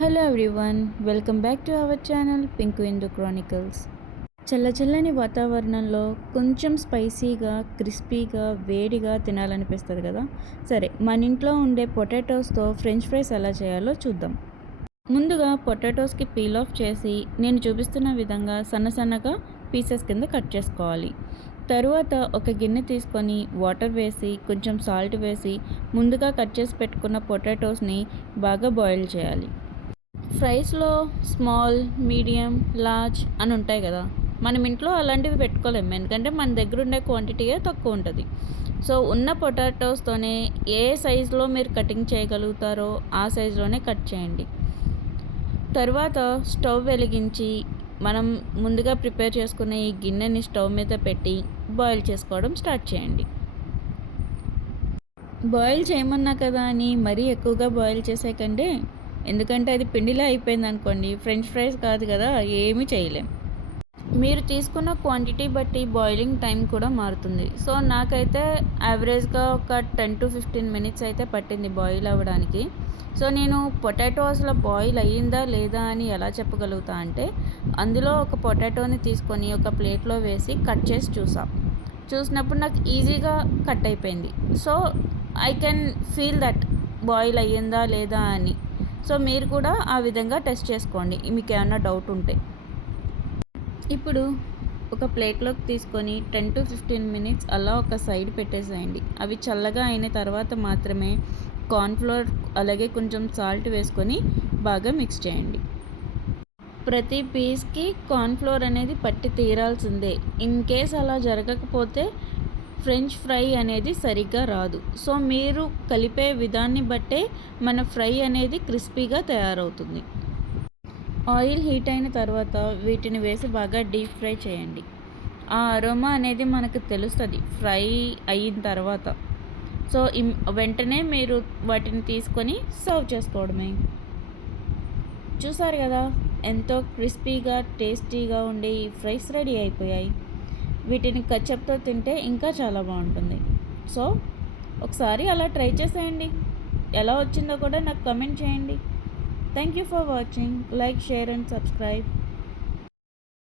Hello everyone, welcome back to our channel Pinku Indu chronicles. చల్లచల్లని వాతావరణంలో కొంచెం స్పైసీగా, క్రిస్పీగా, వేడిగా తినాలనిపిస్తుంది కదా. సరే, మన ఇంట్లో ఉండే పొటాటోస్తో ఫ్రెంచ్ ఫ్రైస్ ఎలా చేయాలో చూద్దాం. ముందుగా పొటాటోస్కి పీల్ ఆఫ్ చేసి నేను చూపిస్తున్న విధంగా సన్నగా పీసెస్ కింద కట్ చేసుకోవాలి. తరువాత ఒక గిన్నె తీసుకొని వాటర్ వేసి కొంచెం సాల్ట్ వేసి ముందుగా కట్ చేసి పెట్టుకున్న పొటాటోస్ని బాగా బాయిల్ చేయాలి. ఫ్రైస్లో స్మాల్, మీడియం, లార్జ్ అని ఉంటాయి కదా. మనం ఇంట్లో అలాంటివి పెట్టుకోలేము, ఎందుకంటే మన దగ్గర ఉండే క్వాంటిటీయే తక్కువ ఉంటుంది. సో ఉన్న పొటాటోస్తోనే ఏ సైజులో మీరు కటింగ్ చేయగలుగుతారో ఆ సైజులోనే కట్ చేయండి. తర్వాత స్టవ్ వెలిగించి మనం ముందుగా ప్రిపేర్ చేసుకున్న ఈ గిన్నెని స్టవ్ మీద పెట్టి బాయిల్ చేసుకోవడం స్టార్ట్ చేయండి. బాయిల్ చేయమన్నా కదా అని మరీ ఎక్కువగా బాయిల్ చేసేకంటే, ఎందుకంటే అది పిండిలా అయిపోయింది అనుకోండి, ఫ్రెంచ్ ఫ్రైస్ కాదు కదా, ఏమీ చేయలేం. మీరు తీసుకున్న క్వాంటిటీ బట్టి బాయిలింగ్ టైం కూడా మారుతుంది. సో నాకైతే యావరేజ్గా ఒక 10 to 15 మినిట్స్ అయితే పట్టింది బాయిల్ అవ్వడానికి. సో నేను పొటాటో అసలు బాయిల్ అయ్యిందా లేదా అని ఎలా చెప్పగలుగుతా అంటే, అందులో ఒక పొటాటోని తీసుకొని ఒక ప్లేట్లో వేసి కట్ చేసి చూసినప్పుడు నాకు ఈజీగా కట్ అయిపోయింది. So I can feel that boil అయ్యిందా లేదా అని. సో మీరు కూడా ఆ విధంగా టెస్ట్ చేసుకోండి మీకు ఏమన్నా డౌట్ ఉంటే. ఇప్పుడు ఒక ప్లేట్లోకి తీసుకొని 10 to 15 మినిట్స్ అలా ఒక సైడ్ పెట్టేసేయండి. అవి చల్లగా అయిన తర్వాత మాత్రమే కార్న్ఫ్లోర్ అలాగే కొంచెం సాల్ట్ వేసుకొని బాగా మిక్స్ చేయండి. ప్రతి పీస్కి కార్న్ఫ్లోర్ అనేది పట్టి తీరాల్సిందే. ఇన్ కేస్ అలా జరగకపోతే ఫ్రెంచ్ ఫ్రై అనేది సరిగ్గా రాదు. సో మీరు కలిపే విధాన్ని బట్టే మన ఫ్రై అనేది క్రిస్పీగా తయారవుతుంది. ఆయిల్ హీట్ అయిన తర్వాత వీటిని వేసి బాగా డీప్ ఫ్రై చేయండి. ఆ అరోమా అనేది మనకు తెలుస్తుంది ఫ్రై అయిన తర్వాత. సో వెంటనే మీరు వాటిని తీసుకొని సర్వ్ చేసుకోవడమే. చూసారు కదా, ఎంతో క్రిస్పీగా టేస్టీగా ఉండే ఈ ఫ్రైస్ రెడీ అయిపోయాయి. వీటిని కచప్తో తింటే ఇంకా చాలా బాగుంటుంది. సో ఒకసారి అలా ట్రై చేసేయండి. ఎలా వచ్చిందో కూడా నాకు కమెంట్ చేయండి. Thank you for watching. Like, share and subscribe.